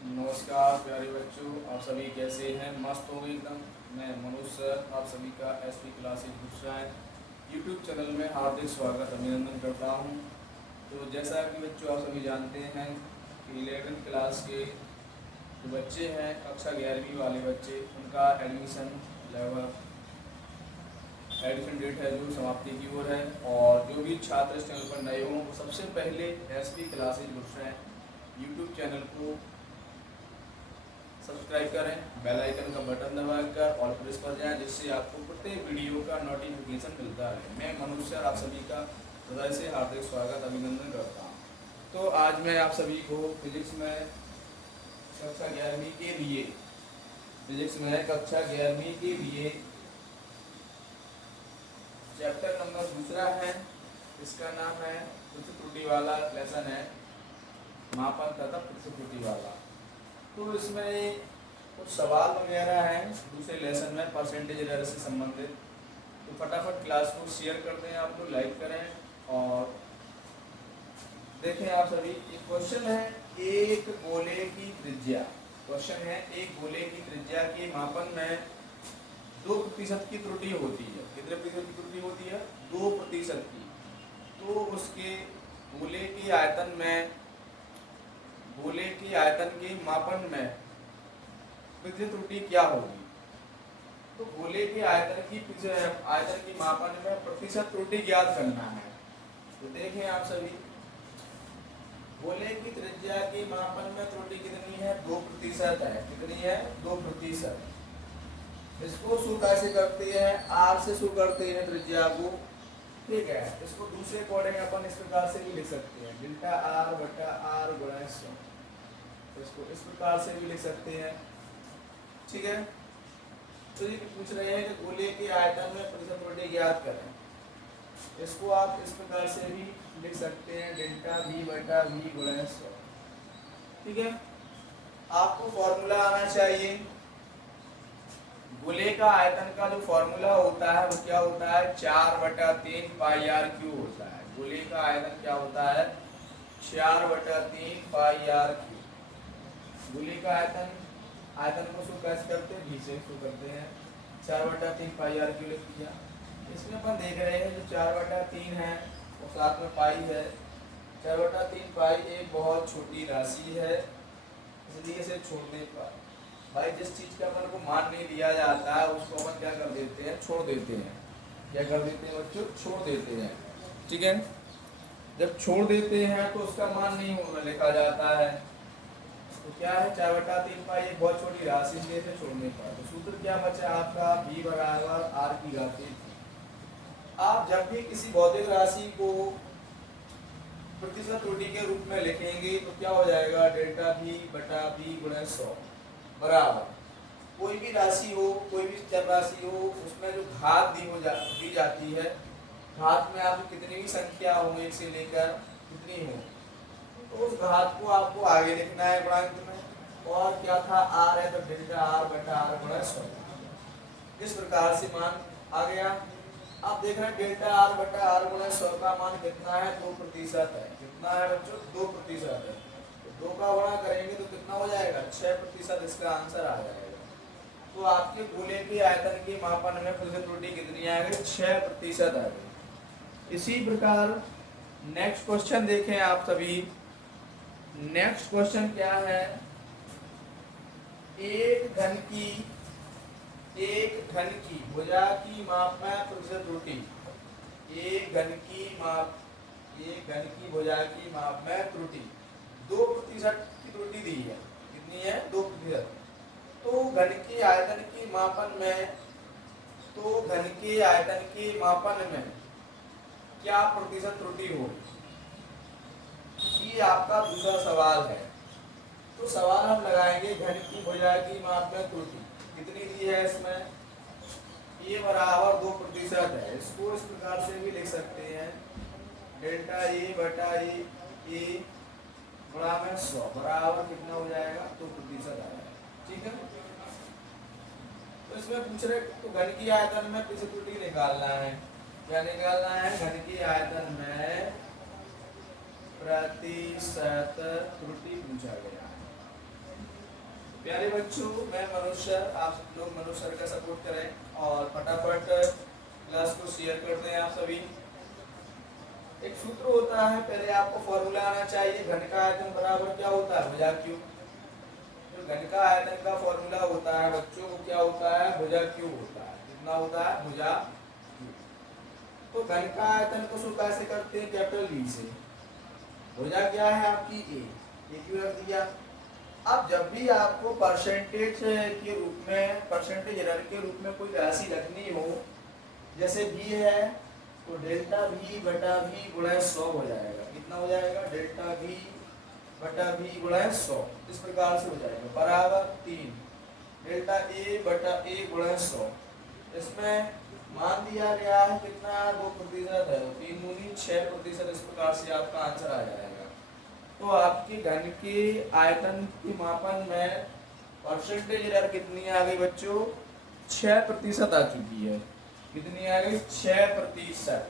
नमस्कार प्यारे बच्चों, आप सभी कैसे हैं? मस्त हो गए एकदम। मैं मनोज सर आप सभी का SP classes Gujarat YouTube channel में हार्दिक स्वागत अभिनंदन करता हूं। तो जैसा कि बच्चों आप सभी जानते हैं कि 11th क्लास के जो बच्चे हैं, कक्षा 11वीं वाले बच्चे, उनका एडमिशन डेट है जो समाप्ति की ओर है। और जो भी छात्र इस चैनल पर नए हों, वो सबसे पहले SP classes Gujarat YouTube channel को सब्सक्राइब करें, बेल आइकन का बटन दबाकर और प्रेस पर जाएं, जिससे आपको प्रत्येक वीडियो का नोटिफिकेशन मिलता रहे। मैं मनोज सर आप सभी का हृदय से हार्दिक स्वागत अभिनंदन करता हूं। तो आज मैं आप सभी को फिजिक्स में कक्षा 11वीं के लिए चैप्टर नंबर दूसरा है। इसका नाम है पृथक त्रुटि वाला लेसन है, मापन तथा पृथक त्रुटि वाला। तो इसमें कुछ सवाल वगैरह हैं दूसरे लेसन में परसेंटेज एरर से संबंधित। तो फटाफट क्लास को शेयर कर दें, आप लोग लाइक करें और देखें। आप सभी एक क्वेश्चन है, एक गोले की त्रिज्या के मापन में 2% की त्रुटि होती है। कितने प्रतिशत की त्रुटि होती है? 2% की। तो उसके गोले के आयतन के मापन में प्रतिशत त्रुटि क्या होगी? तो गोले के आयतन की मापन में प्रतिशत त्रुटि ज्ञात करना है। तो देखें आप सभी, गोले की त्रिज्या के मापन में त्रुटि कितनी है? 2% है। कितनी है? 2%। इसको शुरू कैसे करते हैं? r से शुरू करते हैं त्रिज्या को, ठीक है। इसको दूसरे कोड में अपन इस प्रकार से भी लिख सकते हैं, डेल्टा r बटा r गुणा 100। इसको इस प्रकार से भी लिख सकते हैं, ठीक है। तो ये पूछ रहे हैं कि गोले के आयतन में प्रतिशत त्रुटि ज्ञात करें। इसको आप इस प्रकार से भी लिख सकते हैं, डेल्टा v बटा v गुणा 100, ठीक है। आपको फॉर्मूला आना चाहिए। गोले का आयतन का जो फॉर्मूला होता है वो क्या होता है? 4/3 पाई आर क्यू होता है। गोले का आयतन क्या होता है? 4/3 पाई आर क्यू। गोले का आयतन को शुरू कैसे करते हैं? भी से शुरू करते हैं। 4/3 पाई आर क्यू लिख दिया। इसमें अपन देख रहे हैं जो 4/3 है और साथ में पाई है। 4/3 पाई एक बहुत छोटी राशि है, इसलिए इसे छोड़ने पर भाई जिस चीज का अपन को मान नहीं लिया जाता है उसको अपन क्या कर देते हैं? छोड़ देते हैं। क्या कर देते हैं बच्चों? छोड़ देते हैं, ठीक है। जब छोड़ देते हैं तो उसका मान नहीं होना लिखा जाता है। तो क्या है? 4/3 पाई एक बहुत छोटी राशि से इसे छोड़ने पर। तो सूत्र क्या बचा आपका? v बराबर r की घात 3। आप जब भी किसी भौतिक राशि को प्रतिशत त्रुटि के रूप में लिखेंगे तो क्या हो जाएगा? डेल्टा v बटा v गुणा 100 बराबर कोई भी राशि हो, कोई भी चर राशि हो, उसमें जो घात दी जाती है, घात में आप कितनी भी संख्या हो, एक से लेकर कितनी हो, तो उस घात को आपको आगे लिखना है गुणांक में। और क्या था? r है तो डेल्टा r बटा r गुणा 100। इस प्रकार से मान आ गया। आप देख रहे हैं डेल्टा r बटा r गुणा 100 का मान कितना है? 2% है। कितना है बच्चों? 2% है। 2 का गुणा करेंगे तो कितना हो जाएगा? 6%। इसका आंसर आ जाएगा। तो आपके गोले के आयतन के मापन में प्रतिशत त्रुटि कितनी आ गई? 6% आ गई। इसी प्रकार नेक्स्ट क्वेश्चन देखें आप सभी। नेक्स्ट क्वेश्चन क्या है? एक घन की भुजा की माप में प्रतिशत त्रुटि। एक घन की भुजा की माप में त्रुटि 2% की त्रुटि दी है। कितनी है? 2%। तो घन के आयतन के मापन में क्या प्रतिशत त्रुटि होगी? ये आपका दूसरा सवाल है। तो सवाल हम लगाएंगे, घन की भुजा की माप में त्रुटि कितनी दी है? इसमें ये बराबर 2% है। इसको इस प्रकार से भी लिख सकते हैं, डेल्टा ए बटा ए गुणा में 100 बराबर कितना हो जाएगा? 2% आएगा, ठीक है। तो इसमें पूछ रहे तो घन की आयतन में प्रतिशत त्रुटि निकालना है। क्या निकालना है? घन की आयतन में प्रतिशत त्रुटि पूछा गया है। प्यारे बच्चों, मैं मनुष्य, आप लोग मनुष्य का सपोर्ट करें और फटाफट क्लास को शेयर कर दें। आप सभी, एक सूत्र होता है, पहले आपको फॉर्मूला आना चाहिए। घन का आयतन बराबर क्या होता है? भुजा क्यूब। जो घन का आयतन का फॉर्मूला होता है बच्चों, वो क्या होता है? भुजा क्यूब होता है। कितना होता है? भुजा क्यूब। तो घन का आयतन को शो कैसे करते हैं? कैपिटल V से। भुजा क्या है आपकी? ए क्यों रख दिया। अब जब भी आपको परसेंटेज के रूप में, परसेंटेज एरर के रूप में कोई राशि रखनी हो, जैसे v है, तो डेल्टा v बटा v गुणा 100 हो जाएगा। कितना हो जाएगा? डेल्टा v बटा v गुणा 100। इस प्रकार से हो जाएगा बराबर 3 डेल्टा a बटा a गुणा 100। इसमें मान दिया गया है कितना? 2% है, 3 दूनी 6%। इस प्रकार से आपका आंसर आ जाएगा। तो आपके घन के आयतन के मापन में परसेंटेज एरर कितनी आ गई बच्चों? 6% आ चुकी है। कितनी आ गई? 6%।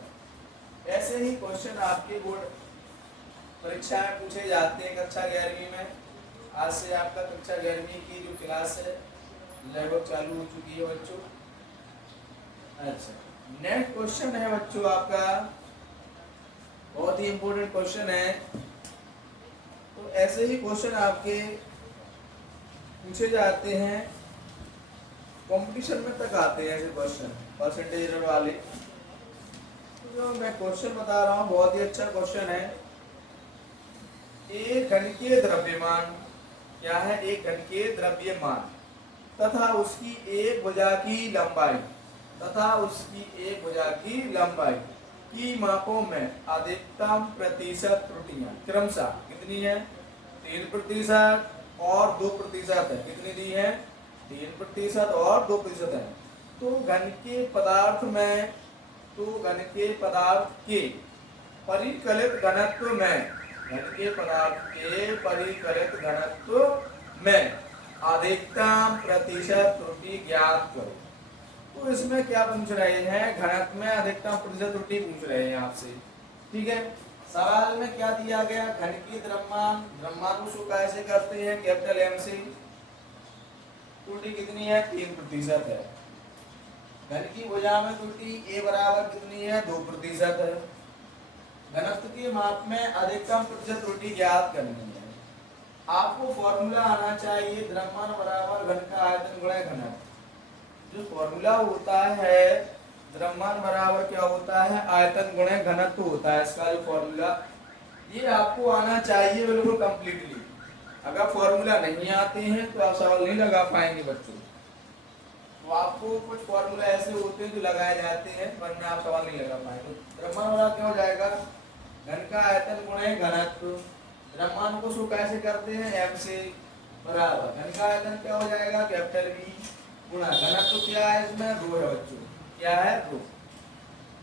ऐसे ही क्वेश्चन आपके बोर्ड परीक्षा में पूछे जाते हैं कक्षा 11वीं में। आज से आपका कक्षा 11वीं की जो क्लास है लगभग चालू हो चुकी है बच्चों। अच्छा, नेक्स्ट क्वेश्चन है बच्चों आपका, बहुत ही इंपॉर्टेंट क्वेश्चन है। तो ऐसे ही क्वेश्चन आपके पूछे जाते हैं, कंपटीशन में तक आते हैं ऐसे क्वेश्चन, परसेंटेज एरर वाले। तो जो मैं क्वेश्चन बता रहा हूँ बहुत ही अच्छा क्वेश्चन है। एक घनकीय द्रव्यमान क्या है? एक घनकीय द्रव्यमान तथा उसकी एक भुजा की लंबाई की मापों में अधिकतम प्रतिशत त्रुटियां क्रमशः कितनी है? 3% और 2% है। कितनी दी है? 3% और 2% है। तो घन के पदार्थ के परिकलित घनत्व में अधिकतम प्रतिशत त्रुटि ज्ञात करो। तो इसमें क्या पूछ रहे हैं? घनत्व में अधिकतम प्रतिशत त्रुटि पूछ रहे हैं आपसे। ठीक है, सवाल में क्या दिया गया? घन की द्रव्यमान को शो कैसे करते हैं? कैपिटल M से। त्रुटि कितनी है? 3% है। घन की भुजा में त्रुटि A बराबर कितनी है? 2% है। घनत्व के माप में अधिकतम प्रतिशत त्रुटि ज्ञात करनी है। आपको फॉर्मूला आना चाहिए, द्रव्यमान बराबर घन का आयतन गुणा घनत्व। जो फॉर्मूला होता है द्रव्यमान बराबर क्या होता है? आयतन गुणा घनत्व होता है इसका जो फॉर्मूला, ये आपको आना चाहिए बिल्कुल कंप्लीटली। अगर फॉर्मूला नहीं आते हैं तो आप सवाल नहीं लगा पाएंगे बच्चों। तो आपको कुछ फॉर्मूला ऐसे होते हैं जो लगाए जाते हैं वरना आप सवाल नहीं लगा पाएंगे। तो द्रव्यमान बराबर क्या हो जाएगा? घन का आयतन गुणा घनत्व। द्रव्यमान को शो कैसे करते हैं? M से बराबर घन का आयतन क्या हो जाएगा? कैपिटल V गुणा घनत्व क्या है? इसमें रो है बच्चों। क्या है? रो।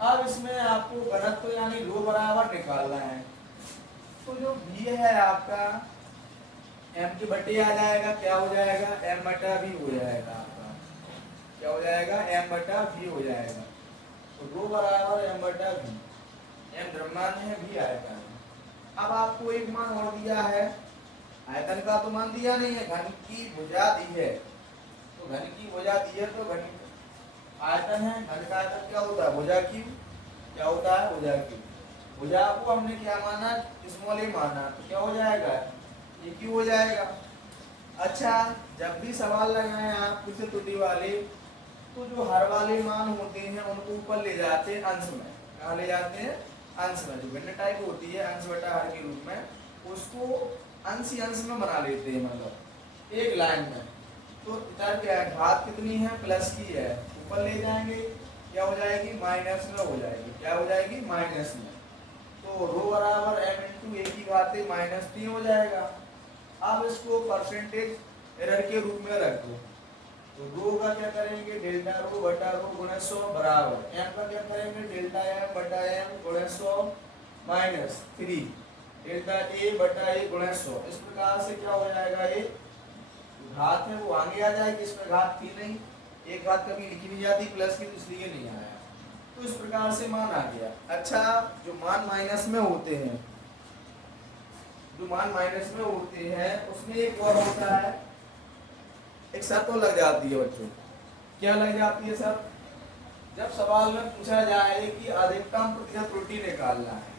अब इसमें आपको घनत्व यानी रो बराबर निकालना है। तो जो V है आपका M के बटे आ जाएगा। क्या हो जाएगा? M बटा V हो जाएगा आपका। क्या हो जाएगा? M बटा V हो जाएगा। तो रो बराबर M बटा V। M द्रव्यमान है, V आयतन है। अब आपको एक मान और दिया है, आयतन का तो मान दिया नहीं है, घन की भुजा दी है। तो घन की भुजा दी है तो घन आयतन है। घन का आयतन क्या होता है? भुजा क्यूब। क्या होता है? भुजा क्यूब। भुजा को हमने क्या माना? स्मॉल a माना। तो क्या हो जाएगा? ये क्यूब हो जाएगा। अच्छा, जब भी सवाल लगाए आप किसी त्रुटि वाले, तो जो हर वाले मान होते हैं उनको ऊपर ले जाते हैं अंश में। कहाँ ले जाते हैं? अंश में। जो भिन्न टाइप होती है अंश बटा हर के रूप में, उसको अंश ही अंश में बना लेते हैं, मतलब एक लाइन में। तो इधर क्या है? घात कितनी है? प्लस की है। ऊपर ले जाएंगे क्या हो जाएगी? माइनस में हो जाएगी। क्या हो जाएगी? माइनस में। तो रो बराबर m इंटू ए की घात -t हो जाएगा। अब इसको परसेंटेज एरर के रूप में रख दो। तो रो का क्या करेंगे? डेल्टा रो बटा रो गुणा 100 बराबर m का क्या करेंगे? डेल्टा m बटा m गुणा 100 माइनस 3 डेल्टा a बटा a गुणा 100। इस प्रकार से क्या हो जाएगा? ये घात है वो आगे आ जाएगी, इसमें घात थी नहीं, एक घात कभी लिखी नहीं जाती प्लस की, तो इसलिए नहीं आया। तो इस प्रकार से मान आ गया। अच्छा, जो मान माइनस में होते हैं उसमें एक और होता है एक शर्त तो लग जाती है बच्चों। क्या लग जाती है सर? जब सवाल में पूछा जाए कि अधिकतम प्रतिशत त्रुटि निकालना है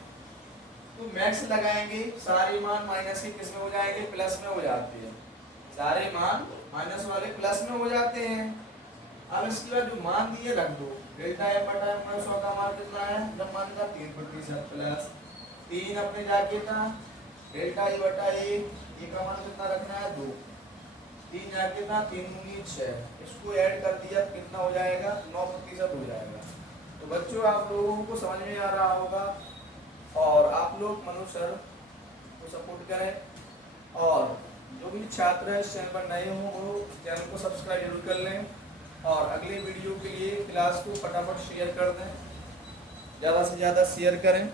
तो मैक्स लगाएंगे, सारे मान माइनस के किस में हो जाएंगे, प्लस में हो जाते हैं। सारे मान माइनस वाले प्लस में हो जाते हैं। अब इसके बाद जो मान दिए रख दो, डेल्टा एफ बटा एफ माइनस 100 का मान कितना है, जब मान का 3% प्लस 3 अपने जाके था डेल्टा ए बटा ए का मान कितना रखना है 2, 3 जाके था 3 दूनी 6, इसको ऐड कर दिया कितना हो जाएगा 9% हो जाएगा। तो बच्चों आप लोगों को समझ में आ रहा होगा और आप लोग मनोज सर को सपोर्ट करें और जो भी छात्र है इस चैनल पर नए हों वो चैनल को सब्सक्राइब जरूर कर लें और अगले वीडियो के लिए क्लास को फटाफट शेयर कर दें, ज़्यादा से ज़्यादा शेयर करें।